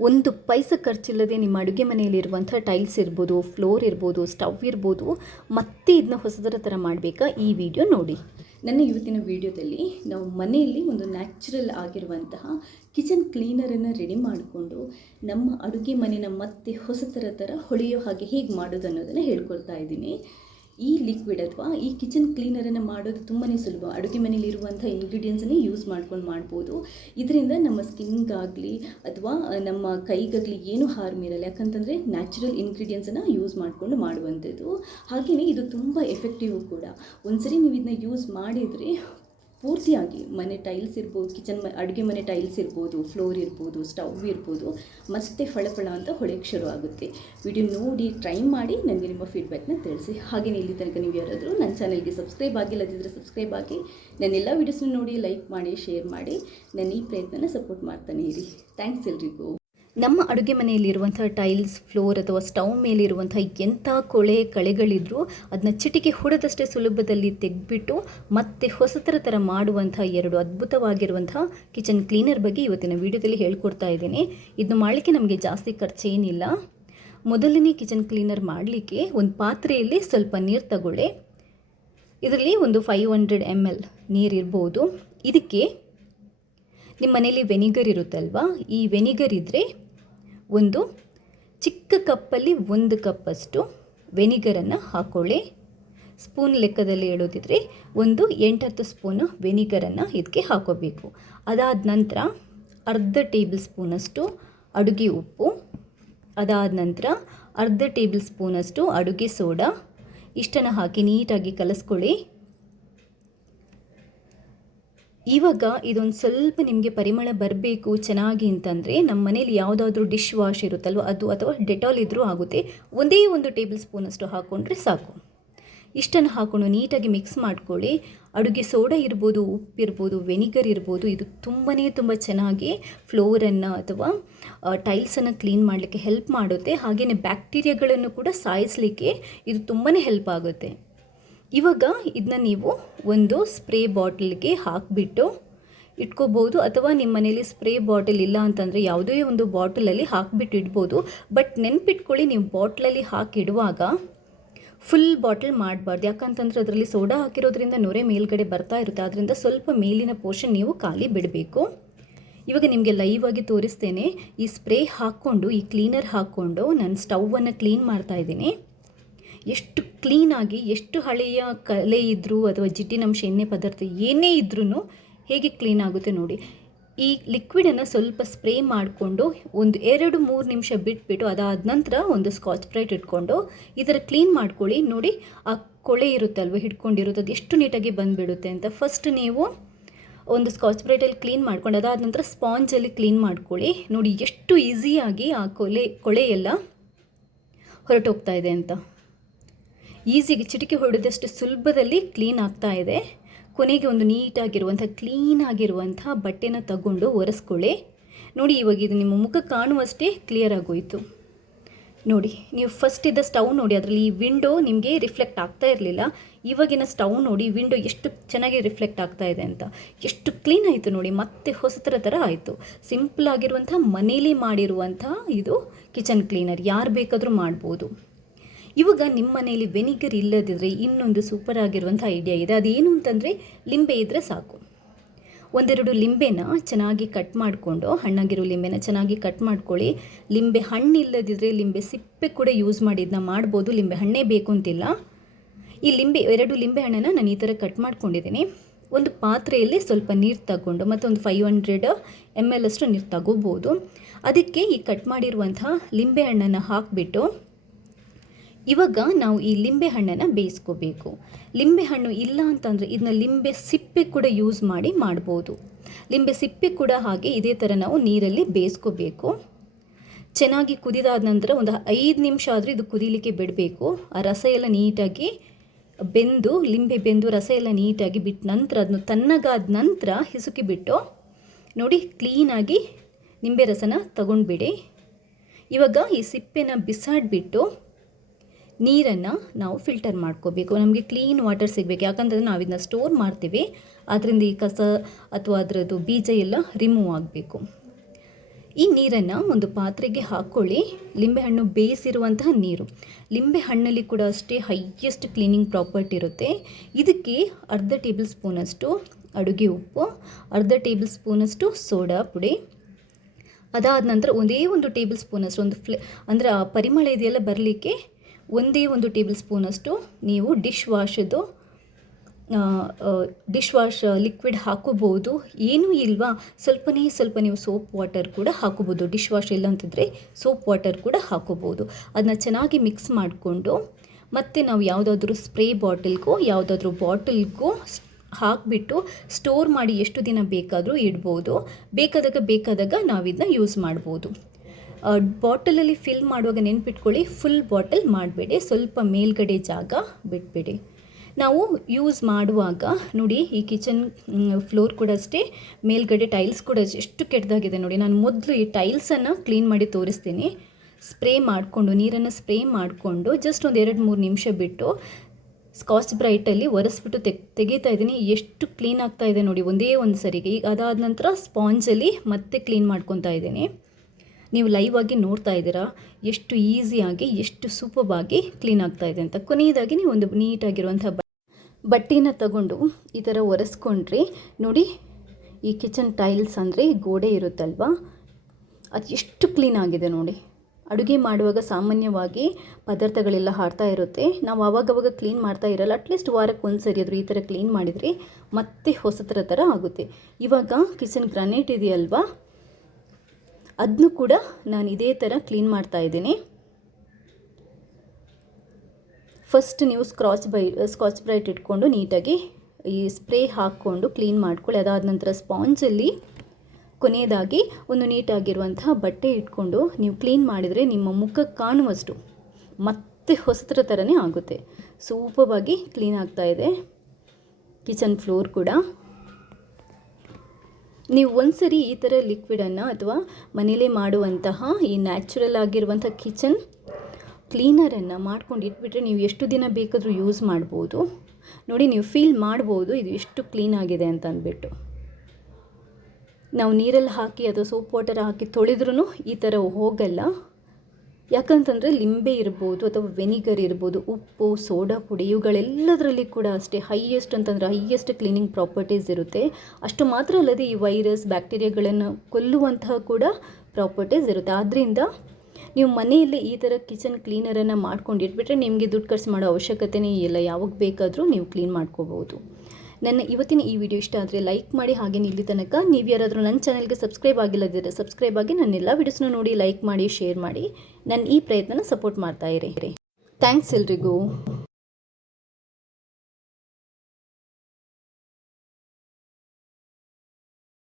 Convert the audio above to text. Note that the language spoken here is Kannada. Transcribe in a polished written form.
ಒಂದು ಪೈಸೆ ಖರ್ಚಿಲ್ಲದೆ ನಿಮ್ಮ ಅಡುಗೆ ಮನೆಯಲ್ಲಿರುವಂಥ ಟೈಲ್ಸ್ ಇರ್ಬೋದು, ಫ್ಲೋರ್ ಇರ್ಬೋದು, ಸ್ಟವ್ ಇರ್ಬೋದು, ಮತ್ತೆ ಇದನ್ನ ಹೊಸದರ ಥರ ಮಾಡಬೇಕಾ? ಈ ವಿಡಿಯೋ ನೋಡಿ. ನನ್ನ ಇವತ್ತಿನ ವಿಡಿಯೋದಲ್ಲಿ ನಾವು ಮನೆಯಲ್ಲಿ ಒಂದು ನ್ಯಾಚುರಲ್ ಆಗಿರುವಂತಹ ಕಿಚನ್ ಕ್ಲೀನರನ್ನು ರೆಡಿ ಮಾಡಿಕೊಂಡು ನಮ್ಮ ಅಡುಗೆ ಮನೆಯ ಮತ್ತೆ ಹೊಸತರ ಥರ ಹೊಳೆಯೋ ಹಾಗೆ ಹೇಗೆ ಮಾಡೋದು ಅನ್ನೋದನ್ನು ಹೇಳ್ಕೊಳ್ತಾ ಇದ್ದೀನಿ. ಈ ಲಿಕ್ವಿಡ್ ಅಥವಾ ಈ ಕಿಚನ್ ಕ್ಲೀನರನ್ನು ಮಾಡೋದು ತುಂಬಾ ಸುಲಭ. ಅಡುಗೆ ಮನೆಯಲ್ಲಿರುವಂಥ ಇಂಗ್ರೀಡಿಯೆಂಟ್ಸನ್ನೇ ಯೂಸ್ ಮಾಡ್ಕೊಂಡು ಮಾಡ್ಬೋದು. ಇದರಿಂದ ನಮ್ಮ ಸ್ಕಿನ್ಗಾಗಲಿ ಅಥವಾ ನಮ್ಮ ಕೈಗಾಗಲಿ ಏನೂ ಹಾರ್ಮ್ ಇರಲ್ಲ. ಯಾಕಂತಂದರೆ ನ್ಯಾಚುರಲ್ ಇಂಗ್ರೀಡಿಯೆಂಟ್ಸನ್ನು ಯೂಸ್ ಮಾಡಿಕೊಂಡು ಮಾಡುವಂಥದ್ದು. ಹಾಗೆಯೇ ಇದು ತುಂಬ ಎಫೆಕ್ಟಿವ್ ಕೂಡ. ಒಂದ್ಸರಿ ನೀವು ಇದನ್ನ ಯೂಸ್ ಮಾಡಿದರೆ ಪೂರ್ತಿಯಾಗಿ ಮನೆ ಟೈಲ್ಸ್ ಇರ್ಬೋದು, ಅಡುಗೆ ಮನೆ ಟೈಲ್ಸ್ ಇರ್ಬೋದು, ಫ್ಲೋರ್ ಇರ್ಬೋದು, ಸ್ಟವ್ ಇರ್ಬೋದು, ಮತ್ತೆ ಫಳಫಳ ಅಂತ ಹೊಳೆಯಕ್ಕೆ ಶುರು ಆಗುತ್ತೆ. ವಿಡಿಯೋ ನೋಡಿ ಟ್ರೈ ಮಾಡಿ ನನಗೆ ನಿಮ್ಮ ಫೀಡ್ಬ್ಯಾಕ್ನ ತಿಳಿಸಿ. ಹಾಗೆಯೇ ಇಲ್ಲಿ ತನಕ ನೀವು ಯಾರಾದರೂ ನನ್ನ ಚಾನಲ್ಗೆ ಸಬ್ಸ್ಕ್ರೈಬ್ ಆಗಿಲ್ಲದಿದ್ದರೆ ಸಬ್ಸ್ಕ್ರೈಬ್ ಆಗಿ, ನನ್ನೆಲ್ಲ ವೀಡಿಯೋಸ್ನ ನೋಡಿ ಲೈಕ್ ಮಾಡಿ, ಶೇರ್ ಮಾಡಿ, ನನ್ನ ಈ ಪ್ರಯತ್ನನ ಸಪೋರ್ಟ್ ಮಾಡ್ತಾನೆ ಇರಿ. ಥ್ಯಾಂಕ್ಸ್ ಎಲ್ರಿಗೂ. ನಮ್ಮ ಅಡುಗೆ ಮನೆಯಲ್ಲಿರುವಂಥ ಟೈಲ್ಸ್, ಫ್ಲೋರ್ ಅಥವಾ ಸ್ಟವ್ ಮೇಲಿರುವಂಥ ಎಂಥ ಕಳೆಗಳಿದ್ರೂ ಅದನ್ನ ಚಿಟಿಕೆ ಹೊಡೆದಷ್ಟೇ ಸುಲಭದಲ್ಲಿ ತೆಗೆದ್ಬಿಟ್ಟು ಮತ್ತೆ ಹೊಸತರ ಥರ ಮಾಡುವಂಥ ಎರಡು ಅದ್ಭುತವಾಗಿರುವಂಥ ಕಿಚನ್ ಕ್ಲೀನರ್ ಬಗ್ಗೆ ಇವತ್ತಿನ ವಿಡಿಯೋದಲ್ಲಿ ಹೇಳ್ಕೊಡ್ತಾ ಇದ್ದೀನಿ. ಇದನ್ನು ಮಾಡಲಿಕ್ಕೆ ನಮಗೆ ಜಾಸ್ತಿ ಖರ್ಚೇನಿಲ್ಲ. ಮೊದಲನೇ ಕಿಚನ್ ಕ್ಲೀನರ್ ಮಾಡಲಿಕ್ಕೆ ಒಂದು ಪಾತ್ರೆಯಲ್ಲಿ ಸ್ವಲ್ಪ ನೀರು ತಗೊಳ್ಳಿ. ಇದರಲ್ಲಿ ಒಂದು 500 ml ನೀರಿರ್ಬೋದು. ಇದಕ್ಕೆ ನಿಮ್ಮ ಮನೇಲಿ ವೆನಿಗರ್ ಇರುತ್ತಲ್ವಾ, ಈ ವೆನಿಗರ್ ಇದ್ದರೆ ಒಂದು ಚಿಕ್ಕ ಕಪ್ಪಲ್ಲಿ 1 ಕಪ್ಪಷ್ಟು ವೆನಿಗರನ್ನು ಹಾಕ್ಕೊಳ್ಳಿ. ಸ್ಪೂನ್ ಲೆಕ್ಕದಲ್ಲಿ ಹೇಳೋದಿದ್ರೆ ಒಂದು 8-10 ಸ್ಪೂನು ವೆನಿಗರನ್ನು ಇದಕ್ಕೆ ಹಾಕೋಬೇಕು. ಅದಾದ ನಂತರ ಅರ್ಧ ಟೇಬಲ್ ಸ್ಪೂನಷ್ಟು ಅಡುಗೆ ಉಪ್ಪು, ಅದಾದ ನಂತರ ಅರ್ಧ ಟೇಬಲ್ ಸ್ಪೂನಷ್ಟು ಅಡುಗೆ ಸೋಡಾ, ಇಷ್ಟನ್ನು ಹಾಕಿ ನೀಟಾಗಿ ಕಲಿಸ್ಕೊಳ್ಳಿ. ಇವಾಗ ಇದೊಂದು ಸ್ವಲ್ಪ ನಿಮಗೆ ಪರಿಮಳ ಬರಬೇಕು ಚೆನ್ನಾಗಿ ಅಂತಂದರೆ ನಮ್ಮ ಮನೇಲಿ ಯಾವುದಾದ್ರೂ ಡಿಶ್ ವಾಶ್ ಇರುತ್ತಲ್ವ ಅದು ಅಥವಾ ಡೆಟಾಲ್ ಇದ್ದರೂ ಆಗುತ್ತೆ. ಒಂದೇ ಒಂದು ಟೇಬಲ್ ಸ್ಪೂನಷ್ಟು ಹಾಕ್ಕೊಂಡ್ರೆ ಸಾಕು. ಇಷ್ಟನ್ನು ಹಾಕ್ಕೊಂಡು ನೀಟಾಗಿ ಮಿಕ್ಸ್ ಮಾಡ್ಕೊಳ್ಳಿ. ಅಡುಗೆ ಸೋಡಾ ಇರ್ಬೋದು, ಉಪ್ಪಿರ್ಬೋದು, ವೆನಿಗರ್ ಇರ್ಬೋದು, ಇದು ತುಂಬ ಚೆನ್ನಾಗಿ ಫ್ಲೋರನ್ನು ಅಥವಾ ಟೈಲ್ಸನ್ನು ಕ್ಲೀನ್ ಮಾಡಲಿಕ್ಕೆ ಹೆಲ್ಪ್ ಮಾಡುತ್ತೆ. ಹಾಗೆಯೇ ಬ್ಯಾಕ್ಟೀರಿಯಾಗಳನ್ನು ಕೂಡ ಸಾಯಿಸಲಿಕ್ಕೆ ಇದು ತುಂಬಾ ಹೆಲ್ಪ್ ಆಗುತ್ತೆ. ಇವಾಗ ಇದನ್ನ ನೀವು ಒಂದು ಸ್ಪ್ರೇ ಬಾಟಲ್ಗೆ ಹಾಕಿಬಿಟ್ಟು ಇಟ್ಕೋಬೋದು, ಅಥವಾ ನಿಮ್ಮ ಮನೇಲಿ ಸ್ಪ್ರೇ ಬಾಟಲ್ ಇಲ್ಲ ಅಂತಂದರೆ ಯಾವುದೇ ಒಂದು ಬಾಟಲಲ್ಲಿ ಹಾಕಿಬಿಟ್ಟು ಇಡ್ಬೋದು. ಬಟ್ ನೆನ್ಪಿಟ್ಕೊಳ್ಳಿ, ನೀವು ಬಾಟ್ಲಲ್ಲಿ ಹಾಕಿಡುವಾಗ ಫುಲ್ ಬಾಟಲ್ ಮಾಡಬಾರ್ದು. ಯಾಕಂತಂದರೆ ಅದರಲ್ಲಿ ಸೋಡಾ ಹಾಕಿರೋದ್ರಿಂದ ನೊರೆ ಮೇಲ್ಗಡೆ ಬರ್ತಾ ಇರುತ್ತೆ. ಅದರಿಂದ ಸ್ವಲ್ಪ ಮೇಲಿನ ಪೋರ್ಷನ್ ನೀವು ಖಾಲಿ ಬಿಡಬೇಕು. ಇವಾಗ ನಿಮಗೆ ಲೈವ್ ಆಗಿ ತೋರಿಸ್ತೇನೆ. ಈ ಸ್ಪ್ರೇ ಹಾಕ್ಕೊಂಡು, ಈ ಕ್ಲೀನರ್ ಹಾಕ್ಕೊಂಡು ನಾನು ಸ್ಟವನ್ನು ಕ್ಲೀನ್ ಮಾಡ್ತಾಯಿದ್ದೀನಿ. ಎಷ್ಟು ಕ್ಲೀನಾಗಿ, ಎಷ್ಟು ಹಳೆಯ ಕಲೆ ಇದ್ದರೂ ಅಥವಾ ಜಿಡ್ಡಿನಂಶ ಎಣ್ಣೆ ಪದಾರ್ಥ ಏನೇ ಇದ್ರೂ ಹೇಗೆ ಕ್ಲೀನ್ ಆಗುತ್ತೆ ನೋಡಿ. ಈ ಲಿಕ್ವಿಡನ್ನು ಸ್ವಲ್ಪ ಸ್ಪ್ರೇ ಮಾಡಿಕೊಂಡು ಒಂದು 2-3 ನಿಮಿಷ ಬಿಟ್ಬಿಟ್ಟು ಅದಾದ ನಂತರ ಒಂದು ಸ್ಕಾಚ್ ಬ್ರೈಟ್ ಇಟ್ಕೊಂಡು ಈ ಥರ ಕ್ಲೀನ್ ಮಾಡ್ಕೊಳ್ಳಿ. ನೋಡಿ ಆ ಕೊಳೆ ಇರುತ್ತಲ್ವ ಹಿಡ್ಕೊಂಡಿರುತ್ತೆ, ಅದು ಎಷ್ಟು ನೀಟಾಗಿ ಬಂದುಬಿಡುತ್ತೆ ಅಂತ. ಫಸ್ಟ್ ನೀವು ಒಂದು ಸ್ಕಾಚ್ ಬ್ರೈಟಲ್ಲಿ ಕ್ಲೀನ್ ಮಾಡ್ಕೊಂಡು ಅದಾದ ನಂತರ ಸ್ಪಾಂಜಲ್ಲಿ ಕ್ಲೀನ್ ಮಾಡ್ಕೊಳ್ಳಿ. ನೋಡಿ ಎಷ್ಟು ಈಸಿಯಾಗಿ ಆ ಕೊಳೆ ಎಲ್ಲ ಹೊರಟೋಗ್ತಾ ಇದೆ ಅಂತ. ಈಸಿಗೆ ಚಿಟಿಕೆ ಹೊಡೆದಷ್ಟು ಸುಲಭದಲ್ಲಿ ಕ್ಲೀನ್ ಆಗ್ತಾ ಇದೆ. ಕೊನೆಗೆ ಒಂದು ನೀಟಾಗಿರುವಂಥ ಕ್ಲೀನಾಗಿರುವಂಥ ಬಟ್ಟೆನ ತಗೊಂಡು ಒರೆಸ್ಕೊಳ್ಳಿ. ನೋಡಿ ಇವಾಗ ಇದು ನಿಮ್ಮ ಮುಖ ಕಾಣುವಷ್ಟೇ ಕ್ಲಿಯರ್ ಆಗೋಯಿತು. ನೋಡಿ ನೀವು ಫಸ್ಟ್ ಇದ್ದ ಸ್ಟವ್ ನೋಡಿ, ಅದರಲ್ಲಿ ಈ ವಿಂಡೋ ನಿಮಗೆ ರಿಫ್ಲೆಕ್ಟ್ ಆಗ್ತಾ ಇರಲಿಲ್ಲ. ಇವಾಗಿನ ಸ್ಟವ್ ನೋಡಿ, ವಿಂಡೋ ಎಷ್ಟು ಚೆನ್ನಾಗಿ ರಿಫ್ಲೆಕ್ಟ್ ಆಗ್ತಾ ಇದೆ ಅಂತ. ಎಷ್ಟು ಕ್ಲೀನ್ ಆಯಿತು ನೋಡಿ, ಮತ್ತೆ ಹೊಸತರ ಥರ ಆಯಿತು. ಸಿಂಪಲ್ ಆಗಿರುವಂಥ ಮನೇಲಿ ಮಾಡಿರುವಂಥ ಇದು ಕಿಚನ್ ಕ್ಲೀನರ್, ಯಾರು ಬೇಕಾದರೂ ಮಾಡ್ಬೋದು. ಇವಾಗ ನಿಮ್ಮ ಮನೆಯಲ್ಲಿ ವೆನಿಗರ್ ಇಲ್ಲದಿದ್ದರೆ ಇನ್ನೊಂದು ಸೂಪರ್ ಆಗಿರುವಂಥ ಐಡಿಯಾ ಇದೆ. ಅದೇನು ಅಂತಂದರೆ ಲಿಂಬೆ ಇದ್ದರೆ ಸಾಕು. 1-2 ಲಿಂಬೆನ ಚೆನ್ನಾಗಿ ಕಟ್ ಮಾಡಿಕೊಂಡು, ಹಣ್ಣಾಗಿರೋ ಲಿಂಬೆನ ಚೆನ್ನಾಗಿ ಕಟ್ ಮಾಡ್ಕೊಳ್ಳಿ. ಲಿಂಬೆ ಹಣ್ಣು ಇಲ್ಲದಿದ್ದರೆ ಲಿಂಬೆ ಸಿಪ್ಪೆ ಕೂಡ ಯೂಸ್ ಮಾಡಿ ಇದನ್ನ ಮಾಡ್ಬೋದು. ಲಿಂಬೆ ಹಣ್ಣೇ ಬೇಕು ಅಂತಿಲ್ಲ. ಈ 2 ಲಿಂಬೆ ಹಣ್ಣನ್ನು ನಾನು ಈ ಥರ ಕಟ್ ಮಾಡ್ಕೊಂಡಿದ್ದೀನಿ. ಒಂದು ಪಾತ್ರೆಯಲ್ಲಿ ಸ್ವಲ್ಪ ನೀರು ತಗೊಂಡು ಮತ್ತೊಂದು 500 ml ಅಷ್ಟು ನೀರು ತಗೋಬೋದು. ಅದಕ್ಕೆ ಈ ಕಟ್ ಮಾಡಿರುವಂಥ ಲಿಂಬೆ ಹಣ್ಣನ್ನು ಹಾಕಿಬಿಟ್ಟು ಇವಾಗ ನಾವು ಈ ಲಿಂಬೆ ಹಣ್ಣನ್ನು ಬೇಯಿಸ್ಕೋಬೇಕು. ಲಿಂಬೆ ಹಣ್ಣು ಇಲ್ಲ ಅಂತಂದರೆ ಇದನ್ನ ಲಿಂಬೆ ಸಿಪ್ಪೆ ಕೂಡ ಯೂಸ್ ಮಾಡಿ ಮಾಡ್ಬೋದು. ಲಿಂಬೆ ಸಿಪ್ಪೆ ಕೂಡ ಹಾಗೆ ಇದೇ ಥರ ನಾವು ನೀರಲ್ಲಿ ಬೇಯಿಸ್ಕೋಬೇಕು. ಚೆನ್ನಾಗಿ ಕುದಿದಾದ ನಂತರ ಒಂದು 5 ನಿಮಿಷ ಆದರೂ ಇದು ಕುದೀಲಿಕ್ಕೆ ಬಿಡಬೇಕು. ಆ ರಸ ಎಲ್ಲ ನೀಟಾಗಿ ಲಿಂಬೆ ಬೆಂದು ರಸ ಎಲ್ಲ ನೀಟಾಗಿ ಬಿಟ್ಟು ನಂತರ ಅದನ್ನು ತಣ್ಣಗಾದ ನಂತರ ಹಿಸುಕಿ ಬಿಟ್ಟು ನೋಡಿ ಕ್ಲೀನಾಗಿ ನಿಂಬೆ ರಸನ ತಗೊಂಡ್ಬಿಡಿ. ಇವಾಗ ಈ ಸಿಪ್ಪೆನ ಬಿಸಾಡಿಬಿಟ್ಟು ನೀರನ್ನು ನಾವು ಫಿಲ್ಟರ್ ಮಾಡ್ಕೋಬೇಕು. ನಮಗೆ ಕ್ಲೀನ್ ವಾಟರ್ ಸಿಗಬೇಕು. ಯಾಕಂತಂದರೆ ನಾವು ಇದನ್ನ ಸ್ಟೋರ್ ಮಾಡ್ತೀವಿ, ಅದರಿಂದ ಈ ಕಸ ಅಥವಾ ಅದರದ್ದು ಬೀಜ ಎಲ್ಲ ರಿಮೂವ್ ಆಗಬೇಕು. ಈ ನೀರನ್ನು ಒಂದು ಪಾತ್ರೆಗೆ ಹಾಕ್ಕೊಳ್ಳಿ. ಲಿಂಬೆಹಣ್ಣು ಬೇಯಿಸಿರುವಂತಹ ನೀರು. ಲಿಂಬೆಹಣ್ಣಲ್ಲಿ ಕೂಡ ಅಷ್ಟೇ ಹೈಯೆಸ್ಟ್ ಕ್ಲೀನಿಂಗ್ ಪ್ರಾಪರ್ಟಿ ಇರುತ್ತೆ. ಇದಕ್ಕೆ ಅರ್ಧ ಟೇಬಲ್ ಸ್ಪೂನಷ್ಟು ಅಡುಗೆ ಉಪ್ಪು, ಅರ್ಧ ಟೇಬಲ್ ಸ್ಪೂನಷ್ಟು ಸೋಡಾ ಪುಡಿ, ಅದಾದ ನಂತರ ಒಂದೇ ಒಂದು ಟೇಬಲ್ ಸ್ಪೂನಷ್ಟು ಅಂದರೆ ಆ ಪರಿಮಳ ಇದೆಯಲ್ಲ ಬರಲಿಕ್ಕೆ ಒಂದೇ ಒಂದು ಟೇಬಲ್ ಸ್ಪೂನಷ್ಟು ನೀವು ಡಿಶ್ ವಾಶ್ ಲಿಕ್ವಿಡ್ ಹಾಕೋಬೋದು. ಏನೂ ಇಲ್ವಾ, ಸ್ವಲ್ಪ ನೀವು ಸೋಪ್ ವಾಟರ್ ಕೂಡ ಹಾಕೋಬೋದು. ಡಿಶ್ ವಾಶ್ ಇಲ್ಲ ಅಂತಿದ್ರೆ ಸೋಪ್ ವಾಟರ್ ಕೂಡ ಹಾಕೋಬೋದು. ಅದನ್ನ ಚೆನ್ನಾಗಿ ಮಿಕ್ಸ್ ಮಾಡಿಕೊಂಡು ಮತ್ತು ನಾವು ಯಾವುದಾದ್ರೂ ಸ್ಪ್ರೇ ಬಾಟಲ್ಗೂ ಹಾಕಿಬಿಟ್ಟು ಸ್ಟೋರ್ ಮಾಡಿ ಎಷ್ಟು ದಿನ ಬೇಕಾದರೂ ಇಡ್ಬೋದು. ಬೇಕಾದಾಗ ನಾವು ಇದನ್ನ ಯೂಸ್ ಮಾಡ್ಬೋದು. ಬಾಟಲಲ್ಲಿ ಫಿಲ್ ಮಾಡುವಾಗ ನೆನ್ಪಿಟ್ಕೊಳ್ಳಿ, ಫುಲ್ ಬಾಟಲ್ ಮಾಡಬೇಡಿ, ಸ್ವಲ್ಪ ಮೇಲ್ಗಡೆ ಜಾಗ ಬಿಟ್ಬಿಡಿ. ನಾವು ಯೂಸ್ ಮಾಡುವಾಗ ನೋಡಿ, ಈ ಕಿಚನ್ ಫ್ಲೋರ್ ಕೂಡ ಅಷ್ಟೇ, ಮೇಲ್ಗಡೆ ಟೈಲ್ಸ್ ಕೂಡ ಎಷ್ಟು ಕೆಟ್ಟದಾಗಿದೆ ನೋಡಿ. ನಾನು ಮೊದಲು ಈ ಟೈಲ್ಸನ್ನು ಕ್ಲೀನ್ ಮಾಡಿ ತೋರಿಸ್ತೀನಿ. ನೀರನ್ನು ಸ್ಪ್ರೇ ಮಾಡಿಕೊಂಡು ಜಸ್ಟ್ ಒಂದು 2-3 ನಿಮಿಷ ಬಿಟ್ಟು ಸ್ಕಾಚ್ ಬ್ರೈಟಲ್ಲಿ ಒರೆಸ್ಬಿಟ್ಟು ತೆಗಿತಾ ಇದ್ದೀನಿ. ಎಷ್ಟು ಕ್ಲೀನ್ ಆಗ್ತಾ ಇದೆ ನೋಡಿ ಒಂದೇ ಒಂದು ಸರಿಗೆ. ಈಗ ಅದಾದ ನಂತರ ಸ್ಪಾಂಜಲ್ಲಿ ಮತ್ತೆ ಕ್ಲೀನ್ ಮಾಡ್ಕೊತಾ ಇದ್ದೀನಿ. ನೀವು ಲೈವ್ ಆಗಿ ನೋಡ್ತಾ ಇದ್ದೀರಾ ಎಷ್ಟು ಈಸಿಯಾಗಿ, ಎಷ್ಟು ಸೂಪರ್ಬಾಗಿ ಕ್ಲೀನ್ ಆಗ್ತಾ ಇದೆ ಅಂತ. ಕೊನೆಯದಾಗಿ ನೀವು ಒಂದು ನೀಟಾಗಿರುವಂಥ ಬಟ್ಟೆನ ತಗೊಂಡು ಈ ಥರ ಒರೆಸ್ಕೊಂಡ್ರಿ ನೋಡಿ. ಈ ಕಿಚನ್ ಟೈಲ್ಸ್ ಅಂದರೆ ಗೋಡೆ ಇರುತ್ತಲ್ವ, ಅದು ಎಷ್ಟು ಕ್ಲೀನ್ ಆಗಿದೆ ನೋಡಿ. ಅಡುಗೆ ಮಾಡುವಾಗ ಸಾಮಾನ್ಯವಾಗಿ ಪದಾರ್ಥಗಳೆಲ್ಲ ಹಾರ್ತಾ ಇರುತ್ತೆ. ನಾವು ಆವಾಗವಾಗ ಕ್ಲೀನ್ ಮಾಡ್ತಾ ಇರಲ್ಲ. ಅಟ್ಲೀಸ್ಟ್ ವಾರಕ್ಕೆ ಒಂದು ಸರಿ ಆದರೂ ಈ ಥರ ಕ್ಲೀನ್ ಮಾಡಿದರೆ ಮತ್ತೆ ಹೊಸತರ ಥರ ಆಗುತ್ತೆ. ಇವಾಗ ಕಿಚನ್ ಗ್ರಾನೈಟ್ ಇದೆಯಲ್ವಾ, ಅದನ್ನು ಕೂಡ ನಾನು ಇದೇ ಥರ ಕ್ಲೀನ್ ಮಾಡ್ತಾ ಇದ್ದೀನಿ. ಫಸ್ಟ್ ನೀವು ಸ್ಕಾಚ್ ಬ್ರೈಟ್ ಇಟ್ಕೊಂಡು ನೀಟಾಗಿ ಈ ಸ್ಪ್ರೇ ಹಾಕ್ಕೊಂಡು ಕ್ಲೀನ್ ಮಾಡ್ಕೊಳ್ಳಿ. ಅದಾದ ನಂತರ ಸ್ಪಾಂಜಲ್ಲಿ ಕೊನೆಯದಾಗಿ ಒಂದು ನೀಟಾಗಿರುವಂತಹ ಬಟ್ಟೆ ಇಟ್ಕೊಂಡು ನೀವು ಕ್ಲೀನ್ ಮಾಡಿದರೆ ನಿಮ್ಮ ಮುಖಕ್ಕೆ ಕಾಣುವಷ್ಟು ಮತ್ತೆ ಹೊಸತರ ಥರನೇ ಆಗುತ್ತೆ. ಸೂಪರ್ಬಾಗಿ ಕ್ಲೀನ್ ಆಗ್ತಾ ಇದೆ ಕಿಚನ್ ಫ್ಲೋರ್ ಕೂಡ. ನೀವು ಒಂದ್ಸರಿ ಈ ಥರ ಲಿಕ್ವಿಡನ್ನು ಅಥವಾ ಮನೇಲೇ ಮಾಡುವಂತಹ ಈ ನ್ಯಾಚುರಲ್ ಆಗಿರುವಂಥ ಕಿಚನ್ ಕ್ಲೀನರನ್ನು ಮಾಡ್ಕೊಂಡು ಇಟ್ಬಿಟ್ರೆ ನೀವು ಎಷ್ಟು ದಿನ ಬೇಕಾದರೂ ಯೂಸ್ ಮಾಡ್ಬೋದು. ನೋಡಿ, ನೀವು ಫೀಲ್ ಮಾಡ್ಬೋದು ಇದು ಎಷ್ಟು ಕ್ಲೀನ್ ಆಗಿದೆ ಅಂತ ಅಂದ್ಬಿಟ್ಟು. ನಾವು ನೀರಲ್ಲಿ ಹಾಕಿ ಅಥವಾ ಸೋಪ್ ವಾಟರ್ ಹಾಕಿ ತೊಳೆದ್ರೂ ಈ ಥರ ಹೋಗಲ್ಲ. ಯಾಕಂತಂದರೆ ಲಿಂಬೆ ಇರ್ಬೋದು ಅಥವಾ ವೆನಿಗರ್ ಇರ್ಬೋದು, ಉಪ್ಪು, ಸೋಡಾ ಪುಡಿ, ಇವುಗಳೆಲ್ಲದರಲ್ಲಿ ಕೂಡ ಅಷ್ಟೇ ಹೈಯೆಸ್ಟ್ ಕ್ಲೀನಿಂಗ್ ಪ್ರಾಪರ್ಟೀಸ್ ಇರುತ್ತೆ. ಅಷ್ಟು ಮಾತ್ರ ಅಲ್ಲದೆ ಈ ವೈರಸ್, ಬ್ಯಾಕ್ಟೀರಿಯಾಗಳನ್ನು ಕೊಲ್ಲುವಂತಹ ಕೂಡ ಪ್ರಾಪರ್ಟೀಸ್ ಇರುತ್ತೆ. ಆದ್ದರಿಂದ ನೀವು ಮನೆಯಲ್ಲೇ ಈ ಥರ ಕಿಚನ್ ಕ್ಲೀನರನ್ನು ಮಾಡ್ಕೊಂಡು ಇಟ್ಬಿಟ್ರೆ ನಿಮಗೆ ದುಡ್ಡು ಖರ್ಚು ಮಾಡೋ ಅವಶ್ಯಕತೆಯೇ ಇಲ್ಲ. ಯಾವಾಗ ಬೇಕಾದರೂ ನೀವು ಕ್ಲೀನ್ ಮಾಡ್ಕೋಬೋದು. ನನ್ನ ಇವತ್ತಿನ ಈ ವಿಡಿಯೋ ಇಷ್ಟ ಆದರೆ ಲೈಕ್ ಮಾಡಿ. ಹಾಗೆ ಇಲ್ಲಿ ತನಕ ನೀವು ಯಾರಾದರೂ ನನ್ನ ಚಾನಲ್ಗೆ ಸಬ್ಸ್ಕ್ರೈಬ್ ಆಗಿಲ್ಲದಿದ್ದರೆ ಸಬ್ಸ್ಕ್ರೈಬ್ ಆಗಿ ನನ್ನೆಲ್ಲ ವಿಡಿಯೋಸ್ನ ನೋಡಿ, ಲೈಕ್ ಮಾಡಿ, ಶೇರ್ ಮಾಡಿ. ನನ್ನ ಈ ಪ್ರಯತ್ನನ ಸಪೋರ್ಟ್ ಮಾಡ್ತಾ ಇರಿ. ಥ್ಯಾಂಕ್ಸ್ ಎಲ್ರಿಗೂ.